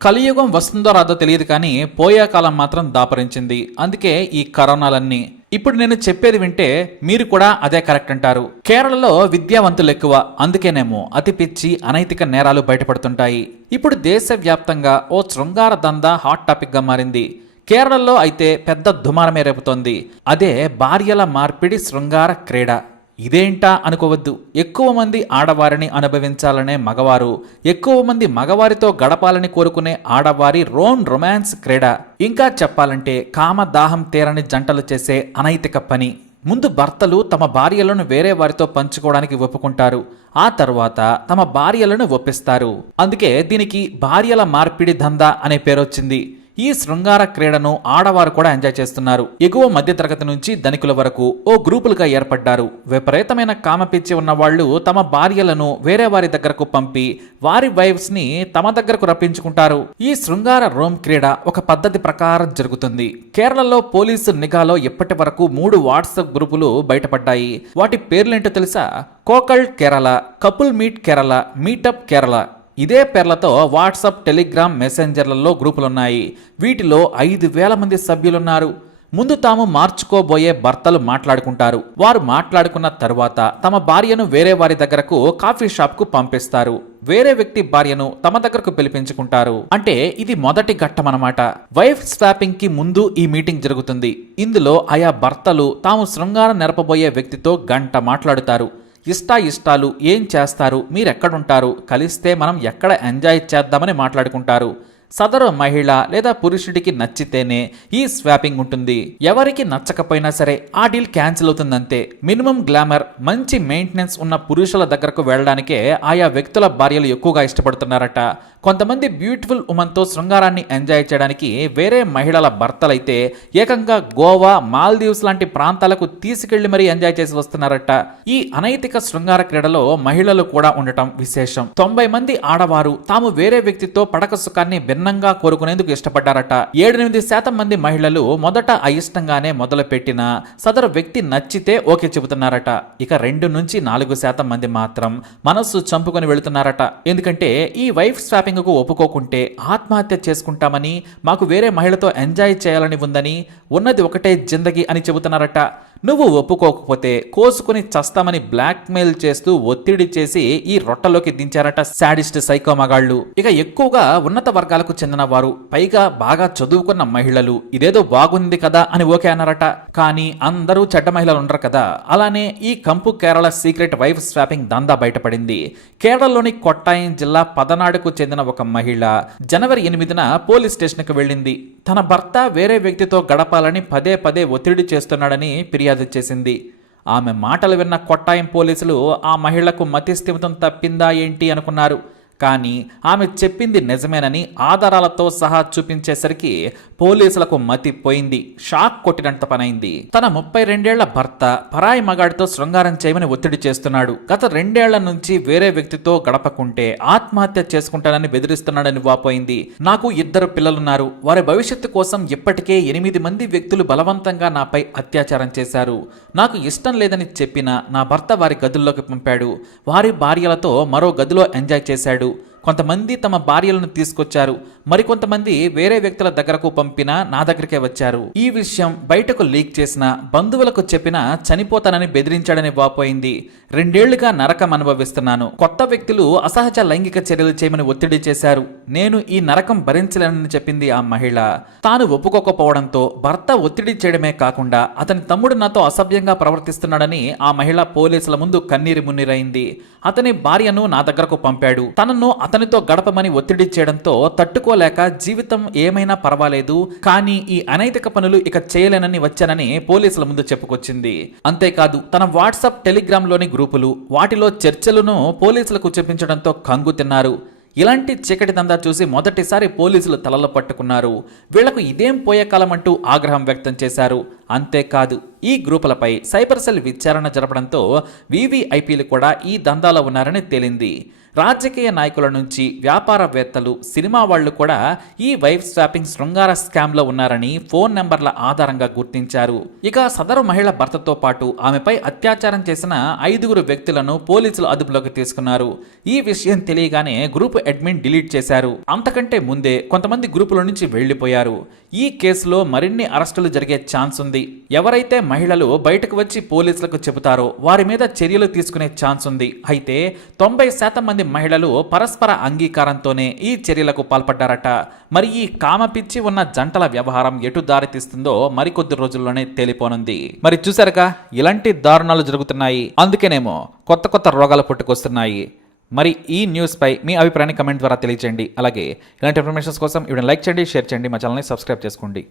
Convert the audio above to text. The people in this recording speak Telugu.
కలియుగం వస్తుందో రాదో తెలియదు కానీ పోయే కాలం మాత్రం దాపరించింది. అందుకే ఈ కరోనాలన్నీ. ఇప్పుడు నేను చెప్పేది వింటే మీరు కూడా అదే కరెక్ట్ అంటారు. కేరళలో విద్యావంతులు ఎక్కువ, అందుకేనేమో అతి పిచ్చి అనైతిక నేరాలు బయటపడుతుంటాయి. ఇప్పుడు దేశవ్యాప్తంగా ఓ శృంగార దందా హాట్ టాపిక్ గా మారింది. కేరళలో అయితే పెద్ద దుమారమే రేపుతోంది. అదే భార్యల మార్పిడి శృంగార క్రీడ. ఇదేంటా అనుకోవద్దు. ఎక్కువ మంది ఆడవారిని అనుభవించాలనే మగవారు, ఎక్కువ మంది మగవారితో గడపాలని కోరుకునే ఆడవారి రొమాన్స్ క్రీడ. ఇంకా చెప్పాలంటే కామదాహం తీరని జంటలు చేసే అనైతిక పని. ముందు భర్తలు తమ భార్యలను వేరే వారితో పంచుకోవడానికి ఒప్పుకుంటారు. ఆ తర్వాత తమ భార్యలను ఒప్పిస్తారు. అందుకే దీనికి భార్యల మార్పిడి దందా అనే పేరొచ్చింది. ఈ శృంగార క్రీడను ఆడవారు కూడా ఎంజాయ్ చేస్తున్నారు. ఎగువ మధ్యతరగతి నుంచి ధనికుల వరకు ఓ గ్రూపులుగా ఏర్పడ్డారు. విపరీతమైన కామపిచ్చి ఉన్న వాళ్ళు తమ భార్యలను వేరే వారి దగ్గరకు పంపి వారి వైఫ్స్ ని తమ దగ్గరకు రప్పించుకుంటారు. ఈ శృంగార రోమ్ క్రీడ ఒక పద్ధతి ప్రకారం జరుగుతుంది. కేరళలో పోలీసు నిఘాలో ఇప్పటి వరకు 3 వాట్సాప్ గ్రూపులు బయటపడ్డాయి. వాటి పేర్లేంటో తెలుసా? కోకల్ Kerala, couple meet Kerala, meetup Kerala. ఇదే పేర్లతో వాట్సాప్, టెలిగ్రామ్, మెసెంజర్లలో గ్రూపులున్నాయి. వీటిలో 5,000 మంది సభ్యులున్నారు. ముందు తాము మార్చుకోబోయే భర్తలు మాట్లాడుకుంటారు. వారు మాట్లాడుకున్న తరువాత తమ భార్యను వేరే వారి దగ్గరకు కాఫీ షాప్ కు పంపిస్తారు. వేరే వ్యక్తి భార్యను తమ దగ్గరకు పిలిపించుకుంటారు. అంటే ఇది మొదటి ఘట్టం అన్నమాట. వైఫ్ స్వాపింగ్ కి ముందు ఈ మీటింగ్ జరుగుతుంది. ఇందులో ఆయా భర్తలు తాము శృంగారం నెరపబోయే వ్యక్తితో గంట మాట్లాడుతారు. ఇష్టాలు, ఏం చేస్తారు, మీరెక్కడుంటారు, కలిస్తే మనం ఎక్కడ ఎంజాయ్ చేద్దామని మాట్లాడుకుంటారు. సదరు మహిళ లేదా పురుషుడికి నచ్చితేనే ఈ స్వాపింగ్ ఉంటుంది. ఎవరికి నచ్చకపోయినా సరే ఆ డీల్ క్యాన్సిల్ అవుతుందంతే. మినిమం గ్లామర్, మంచి మెయింటెనెన్స్ ఉన్న పురుషుల దగ్గరకు వెళ్ళడానికే ఆయా వ్యక్తుల భార్యలు ఎక్కువగా ఇష్టపడుతున్నారట. కొంతమంది బ్యూటిఫుల్ ఉమెన్తో శృంగారాన్ని ఎంజాయ్ చేయడానికి వేరే మహిళల భర్తలైతే ఏకంగా గోవా, మాల్దీవ్స్ లాంటి ప్రాంతాలకు తీసుకెళ్లి మరీ ఎంజాయ్ చేసి వస్తున్నారట. ఈ అనైతిక శృంగార క్రీడలో మహిళలు కూడా ఉండటం విశేషం. 90 మంది ఆడవారు తాము వేరే వ్యక్తితో పడక సుఖాన్ని భిన్నంగా కోరుకునేందుకు ఇష్టపడ్డారట. 7-8% మంది మహిళలు మొదట అయిష్టంగానే మొదలుపెట్టిన సదరు వ్యక్తి నచ్చితే ఓకే చెబుతున్నారట. ఇక 2-4% మంది మాత్రం మనస్సు చంపుకొని వెళుతున్నారట. ఎందుకంటే ఈ వైఫ్ స్వాపింగ్ కు ఒప్పుకోకుంటే ఆత్మహత్య చేసుకుంటామని, మాకు వేరే మహిళతో ఎంజాయ్ చేయాలని ఉందని, ఉన్నది ఒకటే జిందగీ అని చెబుతున్నారట. నువ్వు ఒప్పుకోకపోతే కోసుకుని చస్తామని బ్లాక్మెయిల్ చేస్తూ ఒత్తిడి చేసి ఈ రొట్టలోకి దించారట శాడిస్ట్ సైకో మగాళ్ళు. ఇక ఎక్కువగా ఉన్నత వర్గాలకు చెందిన వారు, పైగా బాగా చదువుకున్న మహిళలు ఇదేదో బాగుంది కదా అని ఓకే అన్నారట. కానీ అందరూ చెడ్డ మహిళలు ఉండరు కదా. అలానే ఈ కంపు కేరళ సీక్రెట్ వైఫ్ స్వాపింగ్ దందా బయటపడింది. కేరళలోని కొట్టాయం జిల్లా పదనాడుకు చెందిన ఒక మహిళ జనవరి 8న పోలీస్ స్టేషన్ కు వెళ్ళింది. తన భర్త వేరే వ్యక్తితో గడపాలని పదే ఒత్తిడి చేస్తున్నాడని ఫిర్యాదు చేసింది. ఆమె మాటలు విన్న కొట్టాయం పోలీసులు ఆ మహిళకు మతిస్థిమితం తప్పిందా ఏంటి అనుకున్నారు. కానీ ఆమె చెప్పింది నిజమేనని ఆధారాలతో సహా చూపించేసరికి పోలీసులకు మతి పోయింది. షాక్ కొట్టినంత పనైంది. తన 32 ఏళ్ల భర్త పరాయి మగాడితో శృంగారం చేయమని ఒత్తిడి చేస్తున్నాడు. గత 2 ఏళ్ల నుంచి వేరే వ్యక్తితో గడపకుంటే ఆత్మహత్య చేసుకుంటానని బెదిరిస్తున్నాడని వాపోయింది. నాకు 2 పిల్లలున్నారు. వారి భవిష్యత్తు కోసం ఇప్పటికే 8 మంది వ్యక్తులు బలవంతంగా నాపై అత్యాచారం చేశారు. నాకు ఇష్టం లేదని చెప్పినా నా భర్త వారి గదుల్లోకి పంపాడు. వారి భార్యలతో మరో గదిలో ఎంజాయ్ చేశాడు. కొంతమంది తమ భార్యలను తీసుకొచ్చారు. మరికొంతమంది వేరే వ్యక్తుల దగ్గరకు పంపినా నా దగ్గరికే వచ్చారు. ఈ విషయం బయటకు లీక్ చేసిన బంధువులకు చెప్పినా చనిపోతానని బెదిరించాడని వాపోయింది. 2 ఏళ్లుగా నరకం అనుభవిస్తున్నాను. కొత్త వ్యక్తులు అసహజ లైంగిక చర్యలు చేయమని ఒత్తిడి చేశారు. నేను ఈ నరకం భరించలేనని చెప్పింది ఆ మహిళ. తాను ఒప్పుకోకపోవడంతో భర్త ఒత్తిడి చేయడమే కాకుండా అతని తమ్ముడు నాతో అసభ్యంగా ప్రవర్తిస్తున్నాడని ఆ మహిళ పోలీసుల ముందు కన్నీరు మున్నీరైంది. అతని భార్యను నా దగ్గరకు పంపాడు. తనను అతనితో గడపమని ఒత్తిడి చేయడంతో తట్టుకోలేక జీవితం ఏమైనా పర్వాలేదు, కానీ ఈ అనైతిక పనులు ఇక చేయలేనని వచ్చానని పోలీసుల ముందు చెప్పుకొచ్చింది. అంతేకాదు తన వాట్సాప్, టెలిగ్రామ్ లోని గ్రూపులు, వాటిలో చర్చలను పోలీసులకు చూపించడంతో కంగు తిన్నారు. ఇలాంటి చీకటి దందా చూసి మొదటిసారి పోలీసులు తలలు పట్టుకున్నారు. వీళ్లకు ఇదేం పోయే కాలం అంటూ ఆగ్రహం వ్యక్తం చేశారు. అంతేకాదు ఈ గ్రూపులపై సైబర్ సెల్ విచారణ జరపడంతో వీవీఐపీలు కూడా ఈ దందాలో ఉన్నారని తేలింది. రాజకీయ నాయకుల నుంచి వ్యాపారవేత్తలు, సినిమా వాళ్లు కూడా ఈ వైఫ్ స్వాపింగ్ శృంగార స్కామ్లో ఉన్నారని ఫోన్ నెంబర్ల ఆధారంగా గుర్తించారు. ఇక సదరు మహిళ భర్తతో పాటు ఆమెపై అత్యాచారం చేసిన 5 వ్యక్తులను పోలీసులు అదుపులోకి తీసుకున్నారు. ఈ విషయం తెలియగానే గ్రూప్ అడ్మిన్ డిలీట్ చేశారు. అంతకంటే ముందే కొంతమంది గ్రూపుల నుంచి వెళ్లిపోయారు. ఈ కేసులో మరిన్ని అరెస్టులు జరిగే ఛాన్స్ ఉంది. ఎవరైతే మహిళలు బయటకు వచ్చి పోలీసులకు చెబుతారో వారి మీద చర్యలు తీసుకునే ఛాన్స్ ఉంది. అయితే 90% మంది మహిళలు పరస్పర అంగీకారంతోనే ఈ చర్యలకు పాల్పడ్డారట. మరి ఈ కామపిచ్చి ఉన్న జంటల వ్యవహారం ఎటు దారితీస్తుందో మరికొద్ది రోజుల్లోనే తేలిపోనుంది. మరి చూసారుగా, ఇలాంటి దారుణాలు జరుగుతున్నాయి. అందుకేనేమో కొత్త రోగాలు పుట్టుకొస్తున్నాయి. మరి ఈ న్యూస్ పై మీ అభిప్రాయాన్ని కమెంట్ ద్వారా తెలియజేయండి. అలాగే ఇలాంటి ఇన్ఫర్మేషన్స్ కోసం వీడియోని లైక్ చేయండి, షేర్ చేయండి, మా ఛానల్ని సబ్స్క్రైబ్ చేసుకోండి.